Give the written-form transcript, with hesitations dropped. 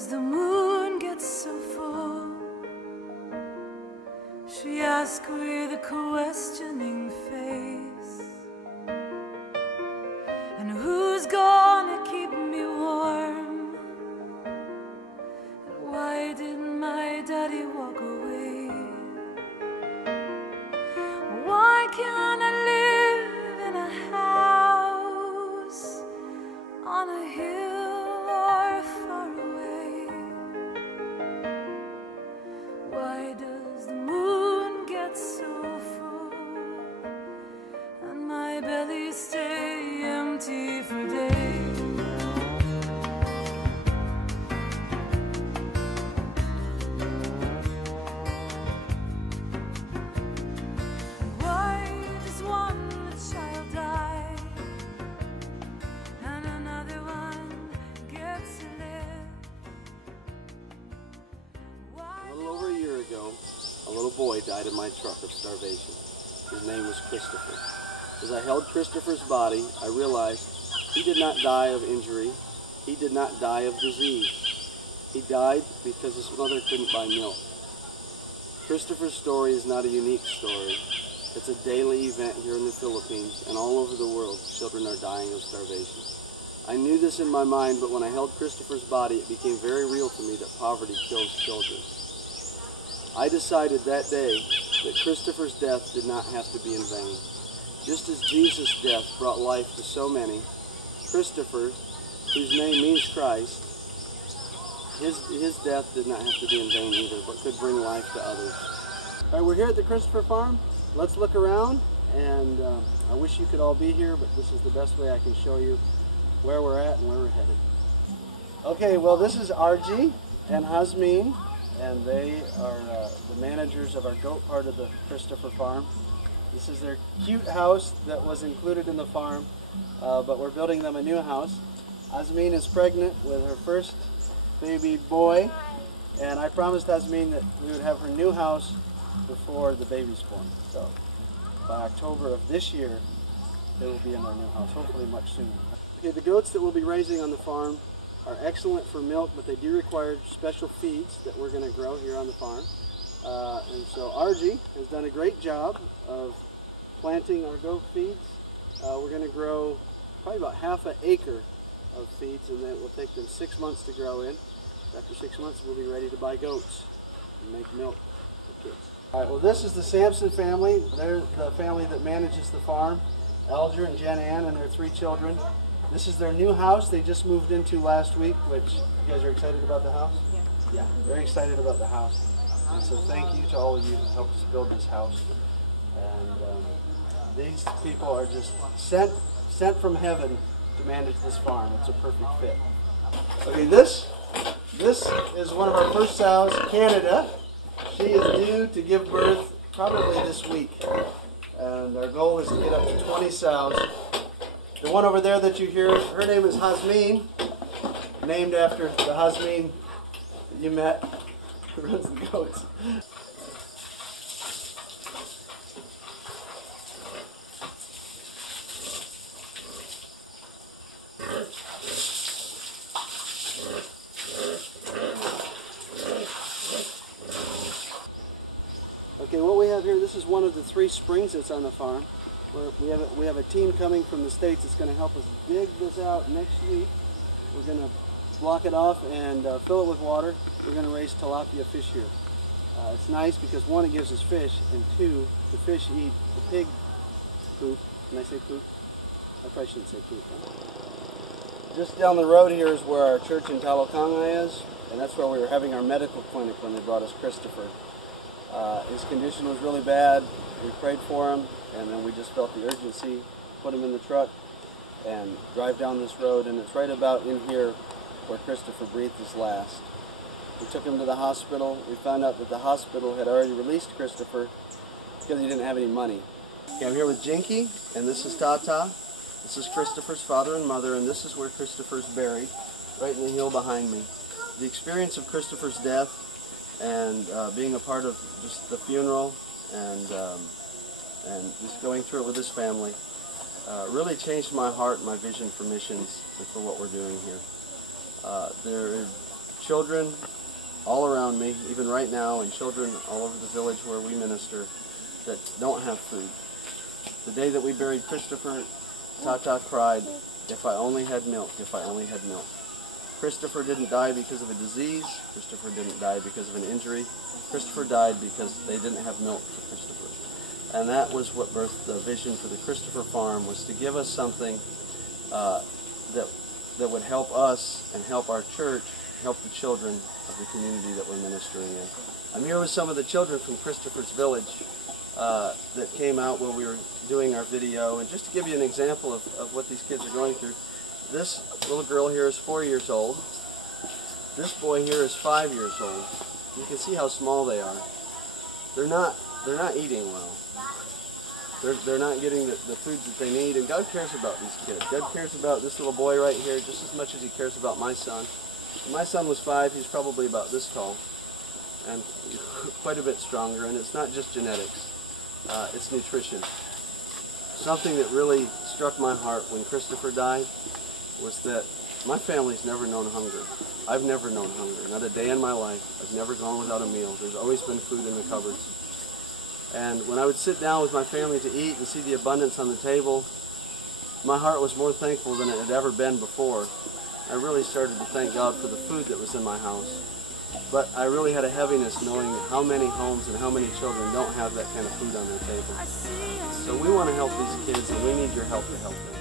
does the moon get so full? She asked with a questioning face. And who's gonna keep me warm? And why didn't my daddy walk away? Why can't I live in a house on a hill or far away? Why does the moon get so full and my belly stay empty for days? Why does one child die and another one gets to live? A little over a year ago, a little boy died in my truck of starvation. His name was Christopher. As I held Christopher's body, I realized he did not die of injury. He did not die of disease. He died because his mother couldn't buy milk. Christopher's story is not a unique story. It's a daily event here in the Philippines and all over the world. Children are dying of starvation. I knew this in my mind, but when I held Christopher's body, it became very real to me that poverty kills children. I decided that day that Christopher's death did not have to be in vain. Just as Jesus' death brought life to so many, Christopher, whose name means Christ, his death did not have to be in vain either, but could bring life to others. All right, we're here at the Christohper farm. Let's look around, and I wish you could all be here, but this is the best way I can show you where we're at and where we're headed. Okay, well, this is RG and Hasmin, and they are the managers of our goat part of the Christohper farm. This is their cute house that was included in the farm, but we're building them a new house. Hasmin is pregnant with her first baby boy, and I promised Hasmin that we would have her new house before the baby's born. So by October of this year, they will be in our new house, hopefully much sooner. Okay, the goats that we'll be raising on the farm are excellent for milk, but they do require special feeds that we're going to grow here on the farm. And so RG has done a great job of planting our goat feeds. We're going to grow probably about half an acre of feeds, and then it will take them 6 months to grow in. After 6 months, we'll be ready to buy goats and make milk for kids. All right, well, this is the Sampson family. They're the family that manages the farm. Alger and Jen Ann and their 3 children. This is their new house they just moved into last week, which you guys are excited about the house? Yeah, very excited about the house. And so thank you to all of you who helped us build this house. And these people are just sent from heaven to manage this farm. It's a perfect fit. Okay, this is one of our first sows, Canada. She is due to give birth probably this week. And our goal is to get up to 20 sows. The one over there that you hear, her name is Hasmin, named after the Hasmin that you met who runs the goats. Okay, what we have here, this is one of the 3 springs that's on the farm. We have a team coming from the States that's going to help us dig this out next week. We're going to block it off and fill it with water. We're going to raise tilapia fish here. It's nice because 1, it gives us fish, and 2, the fish eat the pig poop. Can I say poop? I probably shouldn't say poop. Huh? Just down the road here is where our church in Talokanga is, and that's where we were having our medical clinic when they brought us Christopher. His condition was really bad. We prayed for him, and then we just felt the urgency, put him in the truck, and drive down this road, and it's right about in here where Christopher breathed his last. We took him to the hospital. We found out that the hospital had already released Christopher because he didn't have any money. Okay, I'm here with Jinky, and this is Tata. This is Christopher's father and mother, and this is where Christopher's buried, right in the hill behind me. The experience of Christopher's death and being a part of just the funeral and just going through it with his family really changed my heart, my vision for missions and for what we're doing here. There are children all around me, even right now, and children all over the village where we minister that don't have food. The day that we buried Christopher, Tata cried, "If I only had milk, if I only had milk." Christopher didn't die because of a disease. Christopher didn't die because of an injury. Christopher died because they didn't have milk for Christopher. And that was what birthed the vision for the Christohper farm, was to give us something that would help us and help our church, help the children of the community that we're ministering in. I'm here with some of the children from Christopher's village that came out while we were doing our video. And just to give you an example of what these kids are going through, this little girl here is 4 years old. This boy here is 5 years old. You can see how small they are. They're not eating well. They're not getting the foods that they need, and God cares about these kids. God cares about this little boy right here just as much as He cares about my son. When my son was 5, he's probably about this tall, and quite a bit stronger. And it's not just genetics; it's nutrition. Something that really struck my heart when Christopher died was that my family's never known hunger. I've never known hunger. Not a day in my life. I've never gone without a meal. There's always been food in the cupboards. And when I would sit down with my family to eat and see the abundance on the table, my heart was more thankful than it had ever been before. I really started to thank God for the food that was in my house. But I really had a heaviness knowing how many homes and how many children don't have that kind of food on their table. So we want to help these kids, and we need your help to help them.